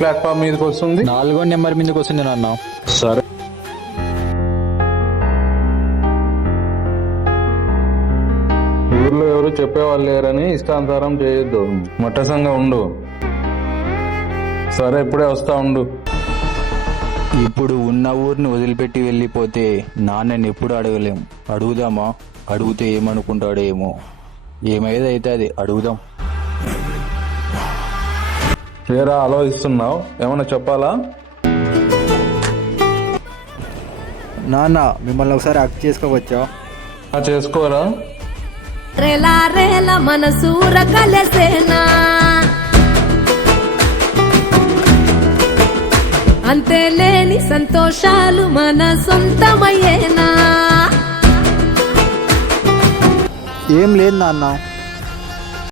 Platform మీదకి వస్తుంది? 4వ నెంబర్ మీదకి వస్తుంది నాన్న. సరే, ఊర్లో ఎవరు చెప్పేవాళ్ళు లేరని ఇష్టాంతరం చేయొద్దు, మట్టసంగా ఉండు. సరే, ఇప్పుడే వస్తా ఉండు. ఇప్పుడు ఉన్న ఊరిని వదిలిపెట్టి వెళ్ళిపోతే నాన్నని ఎప్పుడు అడగలేం. అడుగుదామా? అడిగితే ఏమనుకుంటాడో ఏమో. ఏమైతే అది అడుగుదాం. ఏరా ఆలోచిస్తున్నావు? ఏమన్నా చెప్పాలా? నాన్న, మిమ్మల్ని ఒకసారి హక్ చేసుకోవచ్చా? చేసుకోరా. రేలా రేల మనసూర కలసేనా, అంతే లేని సంతోషాలు మన సొంతమయ్యేనా. ఏం లేదు నాన్న.